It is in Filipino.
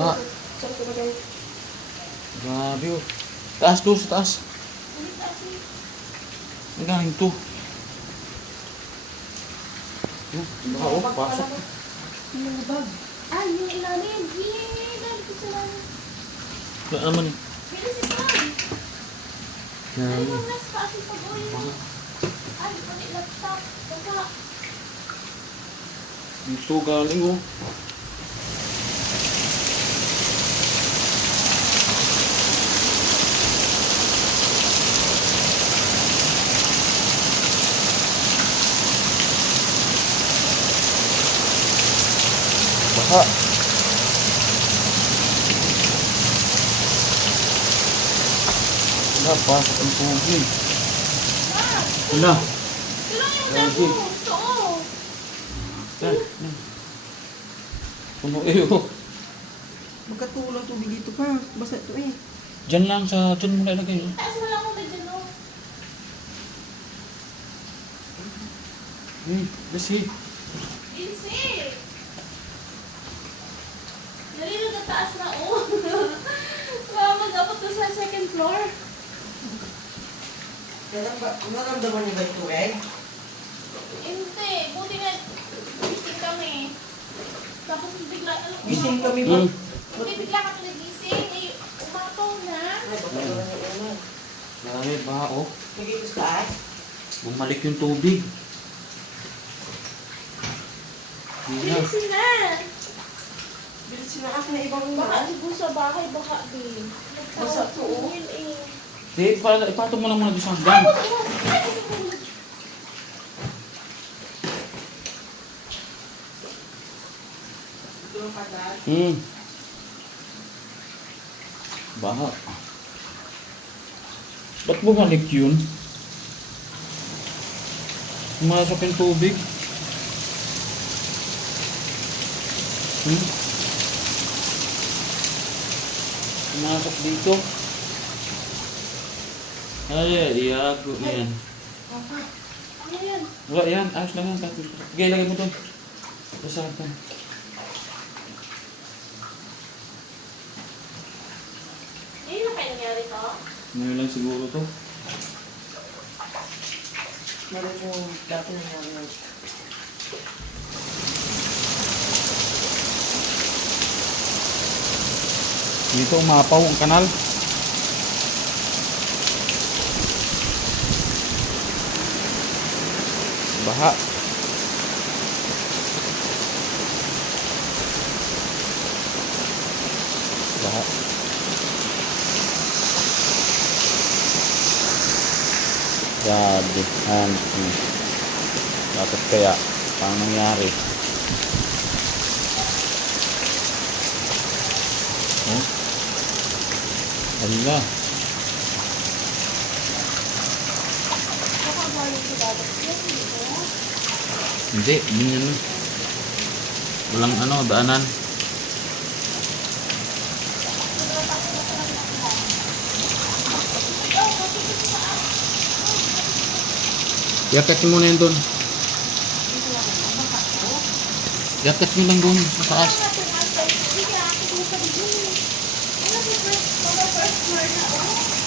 Ba? Saan ko ba kayo? Grabe oh. Taas to, sa taas. Ang galing to. Baka oh, pasok. Ano na bag? Ay, yung ilalim. Yay! Dahil ko sila. Wala naman eh. Bilis ito. Ay, Grabe. yung nasa kasi pag-uwi mo. Ay, pati laptop. Baka. Dito galing oh. Baka. Wala, pasok ang tubig. Wala. Tulong yung Grabe. dabo. Ito oh. Yan, yan. Puno eh oh. Magkatulong tubig dito pa. Basta ito eh. Diyan lang sa, diyan mo na ilagay oh. Taas mo lang kung medyo no. Hey, let's see. Easy. Nalito na taas na oh. Mama, dapat to sa second floor. Naramdaman niyo ba ito eh? Hindi. Buti na gising kami. Tapos bigla Gising kami ba? Buti bigla ka nagising. Eh, umapaw na. Ay, baka wala na yan. Marami ba oh. Nag-iwas taas? Bumalik yung tubig. Hindi na. Bilisin na. Bilis na ako na ibang Baka ulan. siguro sa bahay, baka din. Basa to, oh. Yun eh. Hindi, ipatong mo lang muna doon sa hanggang. Ito ang kadal. Baha. Ba't bumalik yun? Pumasok yung tubig. Pumasok dito. Ay, iyago yan. Ano yan? Wala yan, ayos lang yan. Sige, lagay mo doon. Basta ito. Hindi na kayo nangyari to? Ngayon lang siguro to. Meron yung dati nangyari na. Dito umapaw ang kanal. Baha. Baha. Grabe. Dapat kaya paano nangyari? Oh. Ala. Baka ba yung dapat yun? Hindi, yun. Walang ano, daanan. Yakat mo na yun doon. Yakat nyo lang doon sa taas. Ano natin ang first? Hindi ka ako sa dito. Ano si first? First floor na oh.